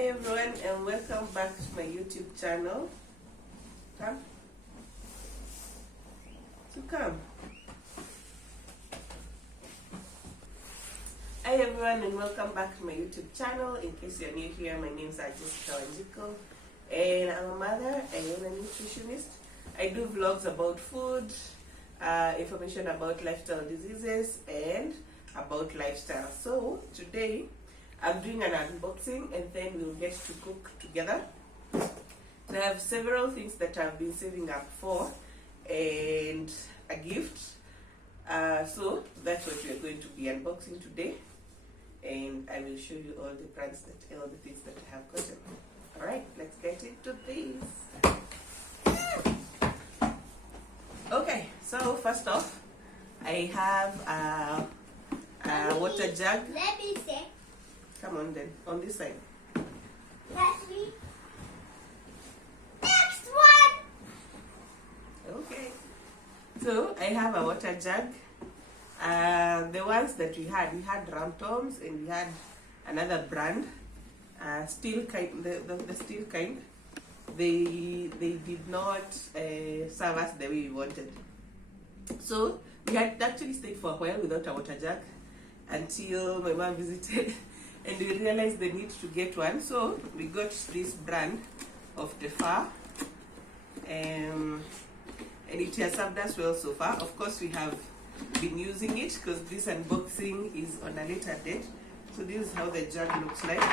Hi everyone and welcome back to my YouTube channel. Come. Hi everyone and welcome back to my YouTube channel. In case you're new here, my name is Jessica and I'm a mother and a nutritionist. I do vlogs about food, information about lifestyle diseases and about lifestyle. So today I'm doing an unboxing and then we'll get to cook together. I have several things that I've been saving up for and a gift. So that's what we're going to be unboxing today. And I will show you all the brands all the things that I have gotten. Alright, let's get into this. Okay, so first off, I have a water jug. Let me see. Come on then, on this side. Let me. Next one! Okay. So, I have a water jug. The ones that we had Ram Toms and we had another brand. Steel kind, the steel kind. They did not serve us the way we wanted. So, we had actually stayed for a while without a water jug until my mom visited. And we realized the need to get one, so we got this brand of Tefa, and it has served us well so far. Of course, we have been using it because this unboxing is on a later date. So this is how the jug looks like.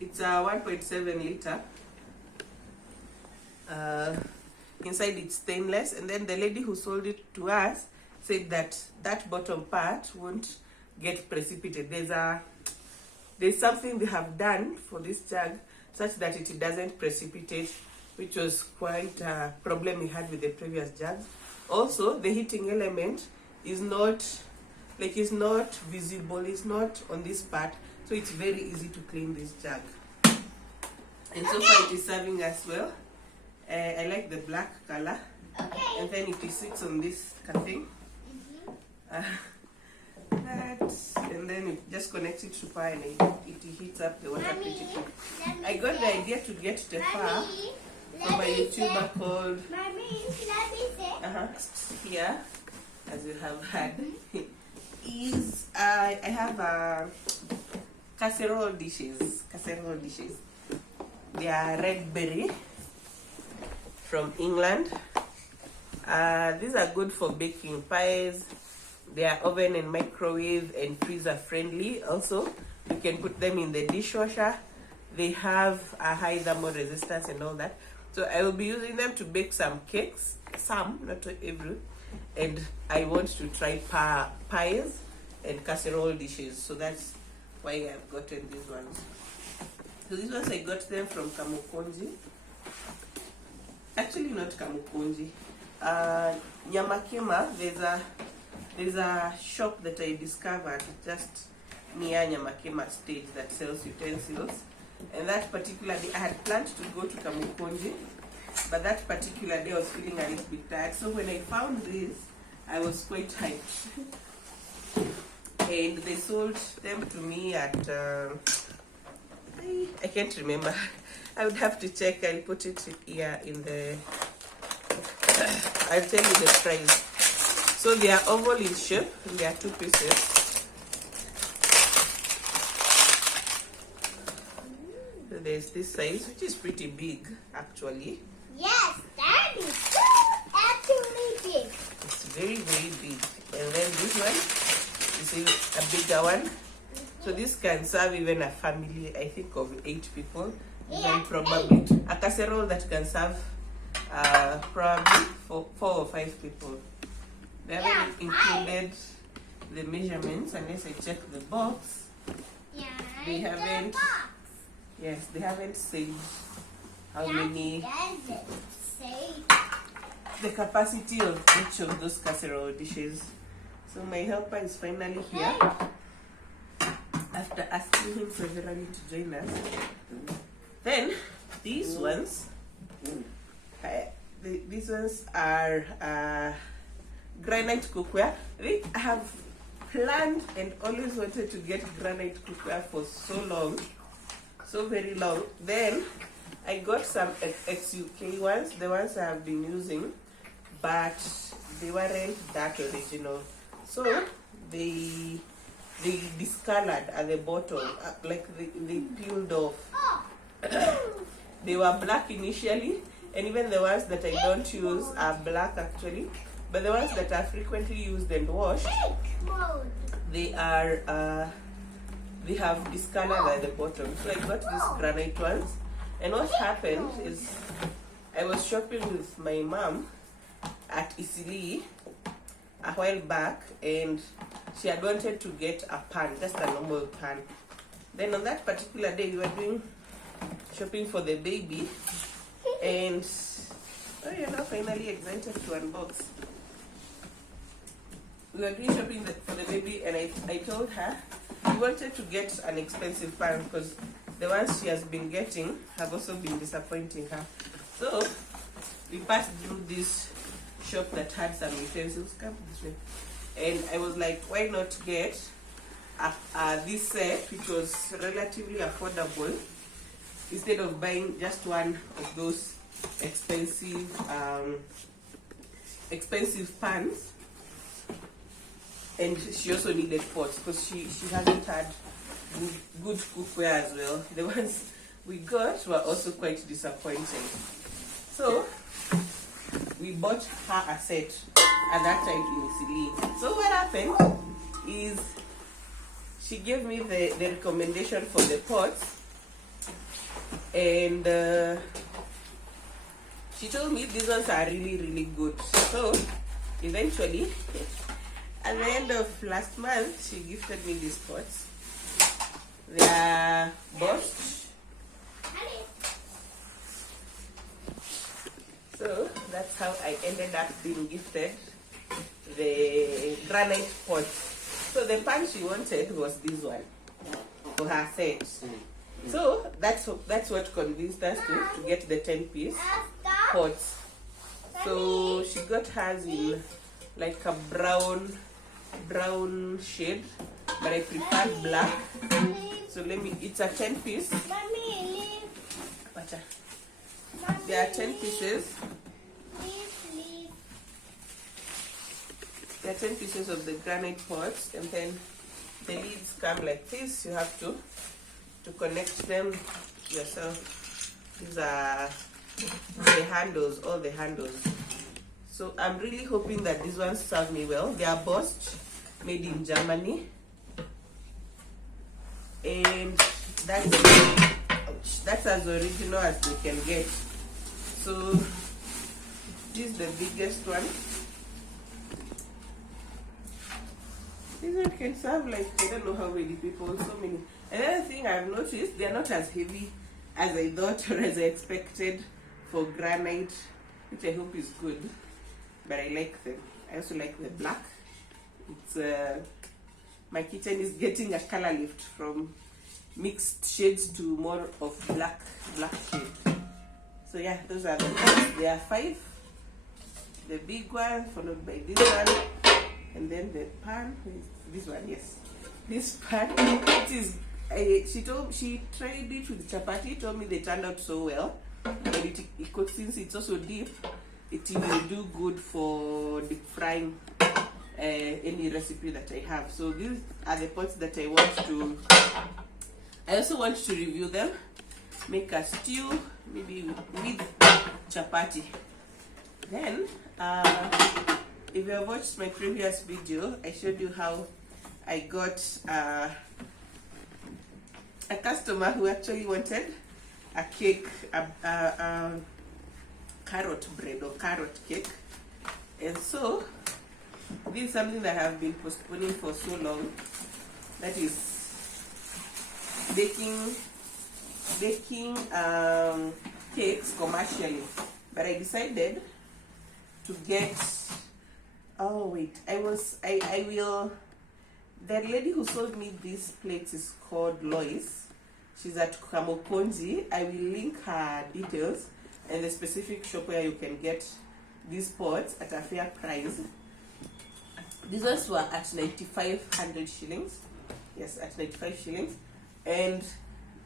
It's a 1.7 liter. Inside it's stainless, and then the lady who sold it to us said that that bottom part won't get precipitated. There's something they have done for this jug such that it doesn't precipitate, which was quite a problem we had with the previous jugs. Also, the heating element is not visible, it's not on this part, so it's very easy to clean this jug. And so far it is serving us well. I like the black color. Okay. And then it sits on this thing. And then it just connects it to power and it heats up the water pretty quick. I got the idea to get the far from a YouTuber called here, as you have heard, is I have a casserole dishes. They are red berry from England. These are good for baking pies. They are oven and microwave and freezer friendly. Also, you can put them in the dishwasher. They have a high thermal resistance and all that. So I will be using them to bake some cakes, not every. And I want to try pies and casserole dishes. So that's why I've gotten these ones. So these ones I got them from Kamukunji. Actually, not Kamukunji. Nyamakima, there's a shop that I discovered just near Nyamakima stage that sells utensils. And that particular day, I had planned to go to Kamukunji, but that particular day I was feeling a little bit tired. So when I found this, I was quite hyped. And they sold them to me at, I can't remember. I would have to check. I'll put it here in the, I'll tell you the price. So they are oval in shape, and they are 2 pieces. So there's this size, which is pretty big, actually. Yes, that is actually big. It's very, very big. And then this one, you see, a bigger one. So this can serve even a family, I think, of 8 people. Yeah, Even probably a casserole that can serve probably 4 or 5 people. They haven't included the measurements unless I check the box. Yeah, They haven't. the box. Yes, they haven't said how That many, doesn't say. the capacity of each of those casserole dishes. So my helper is finally here after asking him severally to join us. Then these ones, these ones are granite cookware. I have planned and always wanted to get granite cookware for so long, so very long. Then I got some ex-UK ones, the ones I have been using, but they weren't that original. So they discolored at the bottom, like they peeled off. They were black initially, and even the ones that I don't use are black actually. But the ones that are frequently used and washed, they are they have discolored at the bottom. So I got these granite ones, and what happened is I was shopping with my mom at Isili a while back, and she had wanted to get a pan, just a normal pan. Then on that particular day, we were doing shopping for the baby, and you're now finally excited to unbox. We were doing shopping for the baby, and I told her we wanted to get an expensive pan because the ones she has been getting have also been disappointing her. So we passed through this shop that had some utensils. Come this way. And I was like, why not get this set, which was relatively affordable, instead of buying just one of those expensive pans. And she also needed pots because she hasn't had good cookware as well. The ones we got were also quite disappointing. So we bought her a set at that time in Italy. So what happened is she gave me the recommendation for the pots, and she told me these ones are really good. So eventually, at the end of last month, she gifted me these pots. They are Bosch. So that's how I ended up being gifted the granite pot. So the pan she wanted was this one for her set. So that's what convinced us to get the 10-piece pots. So she got hers in like a brown shade, but I prefer black. So it's a 10-piece. There are 10 pieces. There are 10 pieces of the granite pots, and then the lids come like this. You have to connect them yourself. These are the handles, all the handles. So I'm really hoping that these ones serve me well. They are Bosch, made in Germany, and that's as original as they can get. So this is the biggest one. This one can serve like, I don't know how many people, so many. Another thing I've noticed, they're not as heavy as I thought or as I expected for granite, which I hope is good. But I like them. I also like the black. It's my kitchen is getting a color lift from mixed shades to more of black shade. So yeah, those are the ones. There are 5. The big one followed by this one, and then the pan. This one, yes. This pan. It is. She tried it with chapati. Told me they turned out so well. But since it's also deep, it will do good for deep frying any recipe that I have. So these are the pots that I want to. I also want to review them. Make a stew, maybe with chapati. Then, if you have watched my previous video, I showed you how I got a customer who actually wanted a cake, a carrot bread or carrot cake. And so, this is something that I have been postponing for so long. That is baking cakes commercially. But I decided to get, the lady who sold me these plates is called Lois. She's at Kamukunji. I will link her details and the specific shop where you can get these pots at a fair price. These ones were at 9,500 shillings. Yes, at 95 shillings. And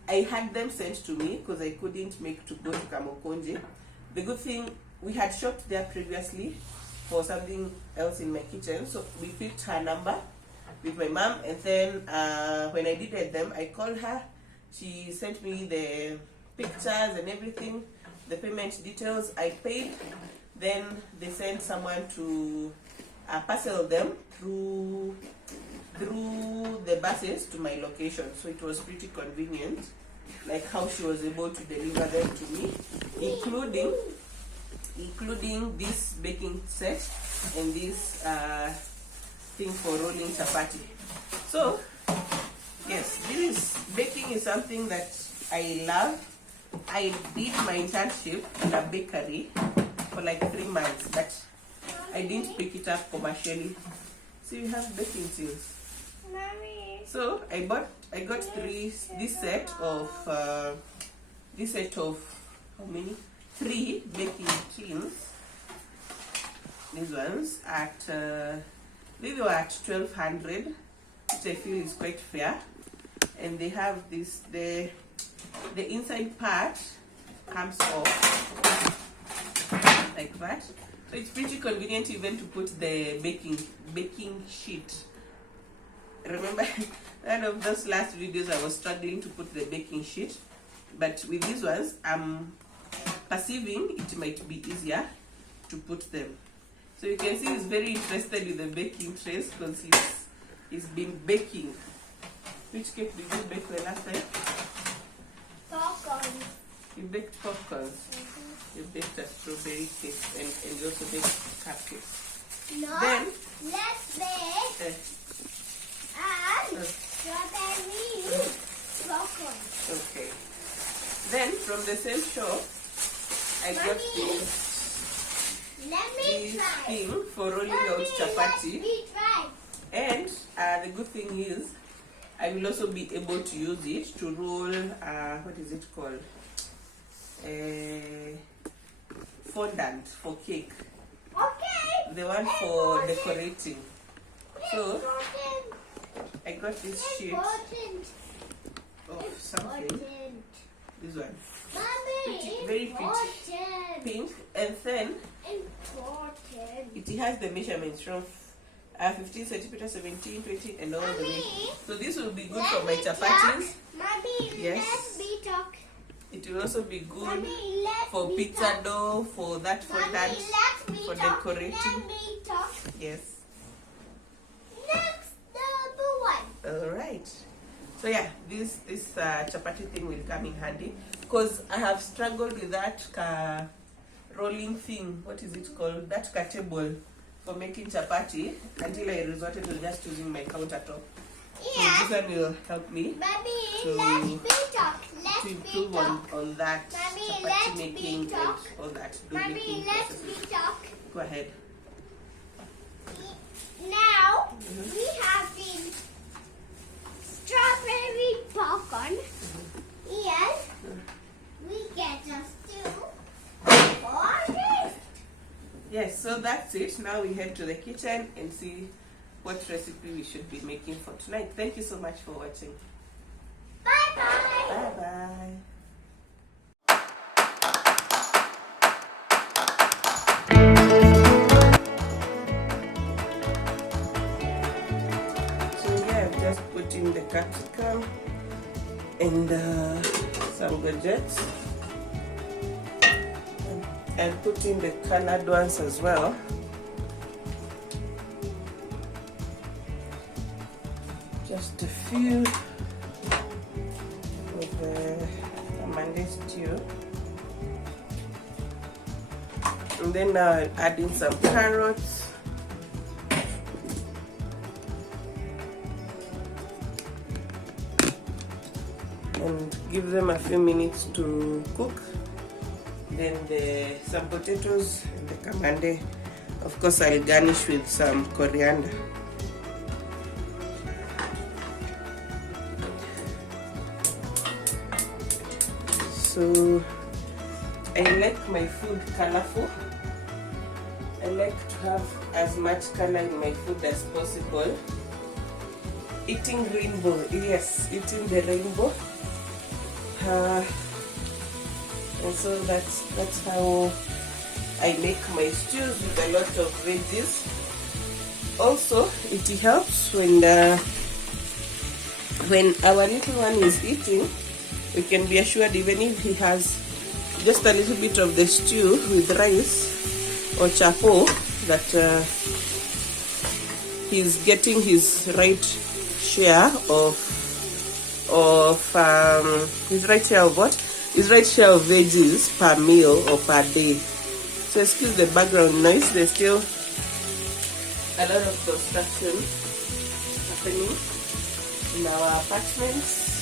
I had them sent to me because I couldn't make to go to Kamukunji. The good thing, we had shopped there previously for something else in my kitchen, so we picked her number with my mom, and then when I needed them, I called her. She sent me the pictures and everything, the payment details. I paid, then they sent someone to parcel them through the buses to my location, so it was pretty convenient, like how she was able to deliver them to me, including this baking set and this thing for rolling chapati. So yes, baking is something that I love. I did my internship in a bakery for like 3 months, but I didn't pick it up commercially. So you have baking tins. Mommy. So I got this set of how many? 3 baking tins. These ones these were at 1,200, which I feel is quite fair. And they have this, the inside part comes off like that. So it's pretty convenient even to put the baking sheet. Remember, one of those last videos I was struggling to put the baking sheet, but with these ones I'm perceiving it might be easier to put them. So you can see he's very interested in the baking trays because he's been baking. Which cake did you bake the last time? Popcorn. You baked popcorns. You baked a strawberry cake and you also baked cupcakes. No. Then Let's bake strawberry popcorn. Okay. Then from the same shop, I got this thing for rolling out chapati. And the good thing is, I will also be able to use it to roll, what is it called? Fondant for cake. Okay. The one for decorating. So I got this sheet of something. This one. Mommy, Very pretty. Pink. And then it has the measurements from 15 centimeters, 17, 20, and all the way. So this will be good for my chapatis. Mommy, yes. let me talk. It will also be good Mommy, for pizza dough, for that fondant, for decorating. Let me talk. Yes. Next, number 1. All right. So yeah, this chapati thing will come in handy because I have struggled with that rolling thing. What is it called? That table for making chapati until I resorted to just using my countertop. Yeah. So this one will help me Mommy, let me talk. to improve on that Mommy, chapati let making me talk. and all that dough Mommy, making let processes. me talk. Go ahead. Now, we have the strawberry popcorn. Yes. We get a stew for this. Yes, so that's it. Now we head to the kitchen and see what recipe we should be making for tonight. Thank you so much for watching. Bye-bye. Bye-bye. So yeah, I've just put in the capsicum and some gourgettes. And put in the colored ones as well. Just a few of the KAMANDE stew. And then now I'll add in some carrots. And give them a few minutes to cook. Then some potatoes and the KAMANDE. Of course, I'll garnish with some coriander. So I like my food colorful. I like to have as much color in my food as possible. Eating rainbow, yes, eating the rainbow. And so that's how I make my stews with a lot of veggies. Also, it helps when our little one is eating, we can be assured even if he has just a little bit of the stew with rice or chapo, that he's getting his right share of his right share of what? His right share of veggies per meal or per day. So excuse the background noise, there's still a lot of construction happening in our apartments.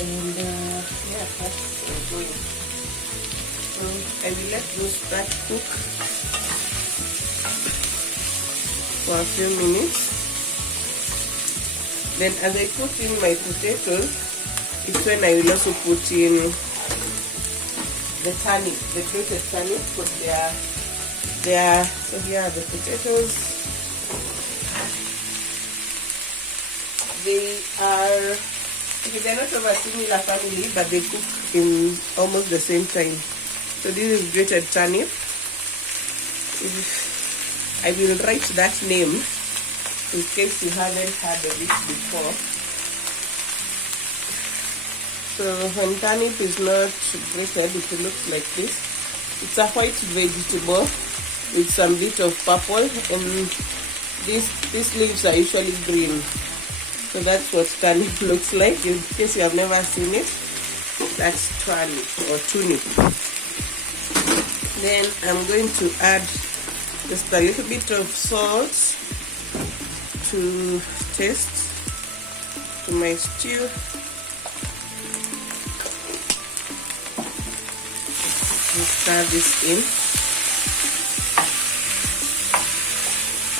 And yeah, that's going. So I will let those start cook for a few minutes. Then as I put in my potatoes, it's when I will also put in the turnip, the grated turnip, because so here are the potatoes. They're not of a similar family, but they cook in almost the same time. So this is grated turnip. I will write that name in case you haven't heard of it before. So when turnip is not grated, it looks like this. It's a white vegetable with some bit of purple, and these leaves are usually green. So that's what turnip looks like. In case you have never seen it, that's turnip or turnip. Then I'm going to add just a little bit of salt to taste to my stew. Stir this in.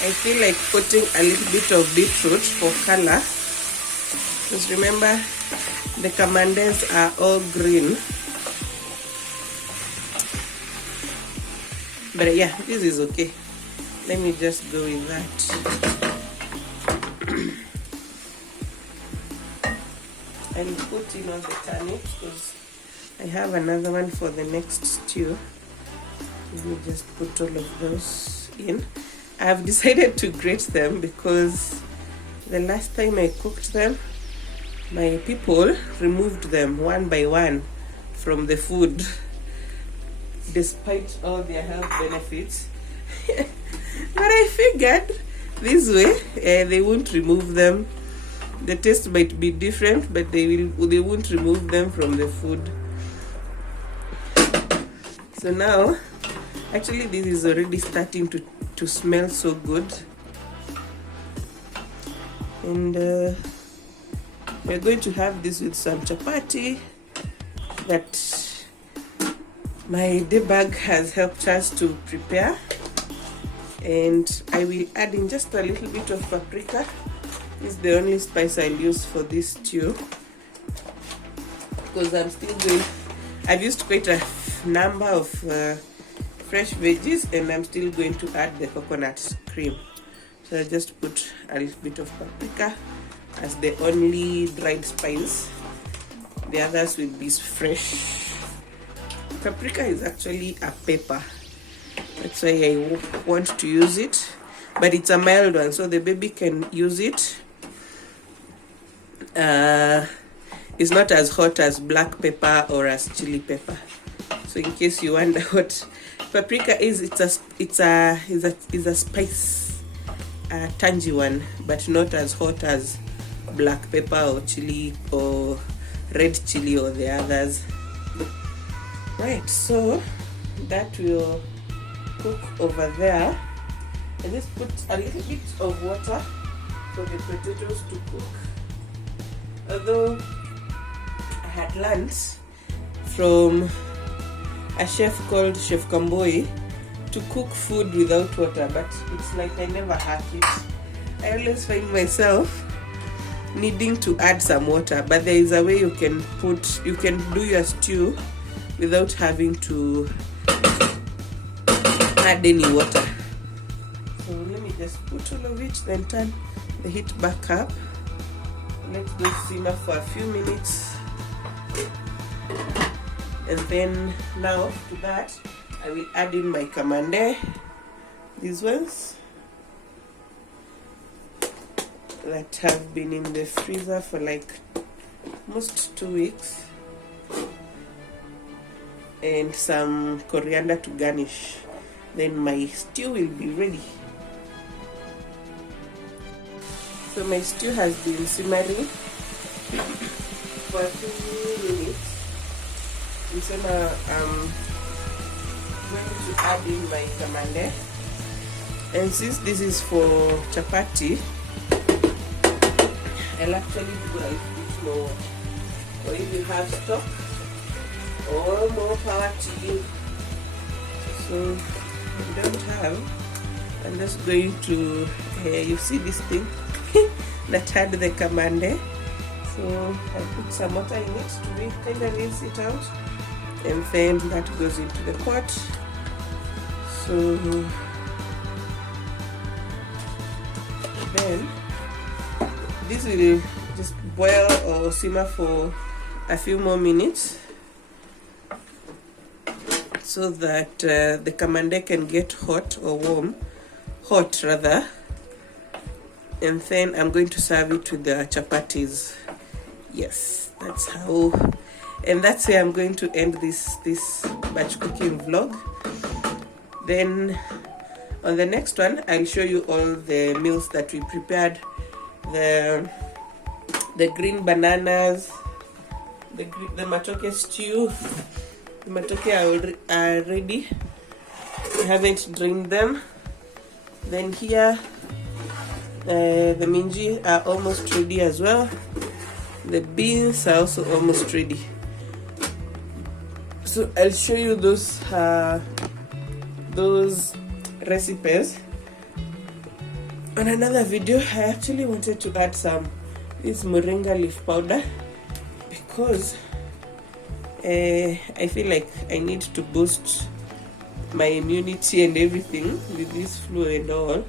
I feel like putting a little bit of beetroot for color, because remember the kamandes are all green. But yeah, this is okay. Let me just go with that. And put in all the turnips, because I have another one for the next stew. Let me just put all of those in. I have decided to grate them because the last time I cooked them, my people removed them one by one from the food, despite all their health benefits. But I figured this way they won't remove them. The taste might be different, but they won't remove them from the food. So now, actually this is already starting to smell so good. And we're going to have this with some chapati that my debug has helped us to prepare. And I will add in just a little bit of paprika. This is the only spice I'll use for this stew, because I've used quite a number of fresh veggies, and I'm still going to add the coconut cream. So I just put a little bit of paprika as the only dried spice. The others will be fresh. Paprika is actually a pepper. That's why I want to use it. But it's a mild one, so the baby can use it. It's not as hot as black pepper or as chili pepper. So in case you wonder what paprika is, it's a spice, a tangy one, but not as hot as black pepper or chili or red chili or the others. Right, so that will cook over there. I just put a little bit of water for the potatoes to cook. Although I had learned from a chef called Chef Kamboi to cook food without water, but it's like I never had it. I always find myself needing to add some water, but there is a way you can do your stew without having to add any water. So let me just put all of it, then turn the heat back up. Let this simmer for a few minutes. And then now to that, I will add in my KAMANDE, these ones that have been in the freezer for like almost 2 weeks, and some coriander to garnish. Then my stew will be ready. So my stew has been simmering for a few minutes. And so now I'm going to add in my KAMANDE. And since this is for chapati, I'll actually do a bit more. Or if you have stock, or more power to you. So if you don't have, I'm just going to, you see this thing that had the KAMANDE. So I put some water in it to kind of rinse it out, and then that goes into the pot. So then this will just boil or simmer for a few more minutes, so that the KAMANDE can get hot or warm, hot rather, and then I'm going to serve it with the chapatis. Yes, that's how, and that's where I'm going to end this batch cooking vlog. Then on the next one, I'll show you all the meals that we prepared. The green bananas, the matoke stew. The matoke are ready. I haven't drained them. Then here, the minji are almost ready as well. The beans are also almost ready. So I'll show you those recipes on another video. I actually wanted to add this moringa leaf powder because I feel like I need to boost my immunity and everything with this flu and all.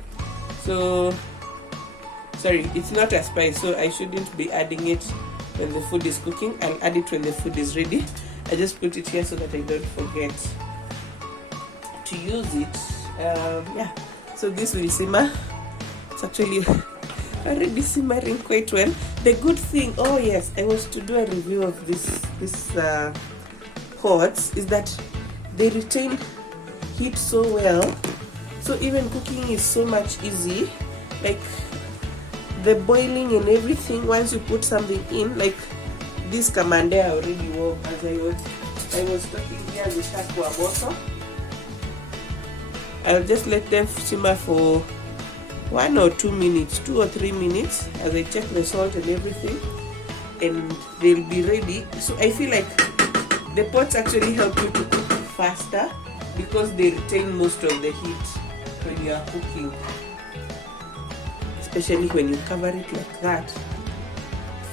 So sorry, it's not a spice, so I shouldn't be adding it when the food is cooking. I'll add it when the food is ready. I just put it here so that I don't forget to use it. Yeah, so this will simmer. It's actually already simmering quite well. The good thing, oh yes, I was to do a review of this pots, is that they retain heat so well, so even cooking is so much easy. Like the boiling and everything, once you put something in, like this KAMANDE are already warm. As I was talking here, the shakwa boso, I'll just let them simmer for 1 or 2 minutes, 2 or 3 minutes, as I check the salt and everything, and they'll be ready. So I feel like the pots actually help you to cook faster because they retain most of the heat when you are cooking, especially when you cover it like that.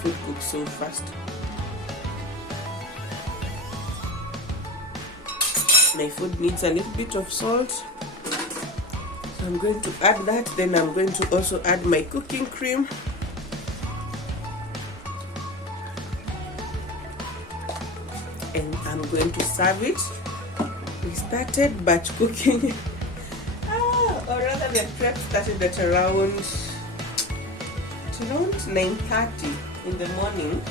Food cooks so fast. My food needs a little bit of salt, so I'm going to add that. Then I'm going to also add my cooking cream. And I'm going to serve it. We started batch cooking, or rather the prep started at around 9:30 in the morning.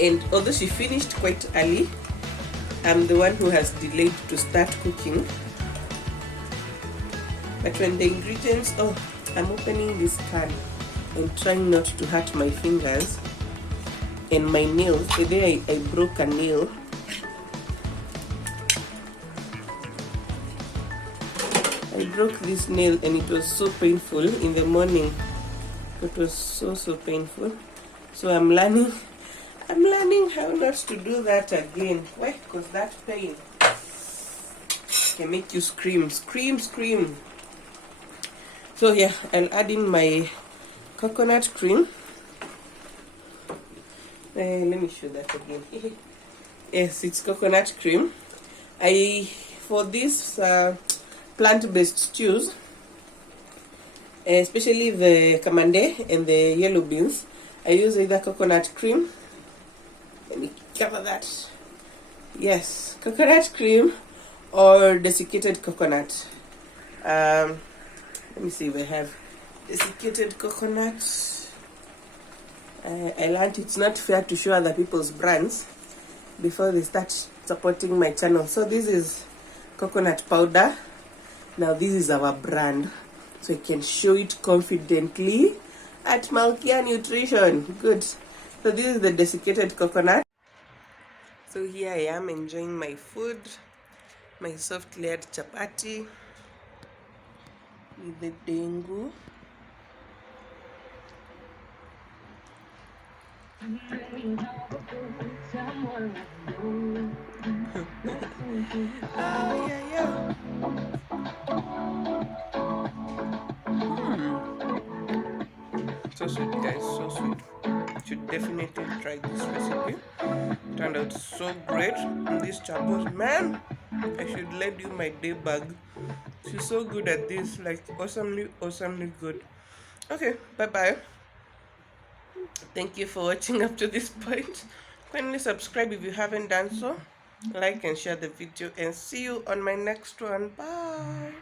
And although she finished quite early, I'm the one who has delayed to start cooking. But when the ingredients, I'm opening this can and trying not to hurt my fingers and my nails. The day I broke a nail. I broke this nail and it was so painful in the morning. It was so painful. So I'm learning how not to do that again. Why? Because that pain can make you scream. So yeah, I'll add in my coconut cream. Let me show that again. Yes, it's coconut cream. I for these plant-based stews, especially the kamande and the yellow beans, I use either coconut cream. Let me cover that. Yes, coconut cream or desiccated coconut. Let me see if I have desiccated coconut. I learned it's not fair to show other people's brands before they start supporting my channel. So this is coconut powder. Now this is our brand, so I can show it confidently at Malkia Nutrition. Good. So this is the desiccated coconut. So here I am enjoying my food, my soft layered chapati with the dengu. Oh, yeah. So sweet, guys, so sweet. Should definitely try this recipe. Turned out so great. And these chapos, man, I should lend you my day bag. She's so good at this, like awesomely good. Okay, bye bye. Thank you for watching up to this point. Kindly subscribe if you haven't done so. Like and share the video, and see you on my next one. Bye.